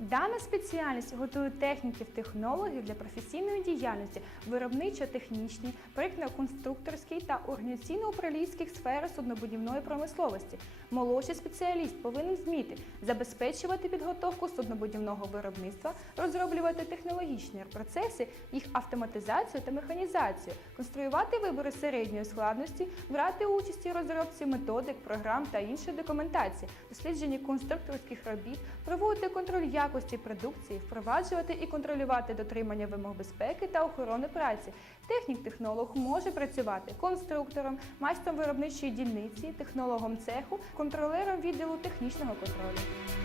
Дана спеціальність готує техніків, технологів для професійної діяльності виробничо-технічній, проєктно-конструкторській та організаційно-управлінських сферах суднобудівної промисловості. Молодший спеціаліст повинен вміти забезпечувати підготовку суднобудівного виробництва, розроблювати технологічні процеси, їх автоматизацію та механізацію, конструювати вибори середньої складності, брати участь у розробці методик, програм та іншої документації, дослідженні конструкторських робіт, проводити контроль якості продукції, впроваджувати і контролювати дотримання вимог безпеки та охорони праці. Технік-технолог може працювати конструктором, майстром виробничої дільниці, технологом цеху, контролером відділу технічного контролю.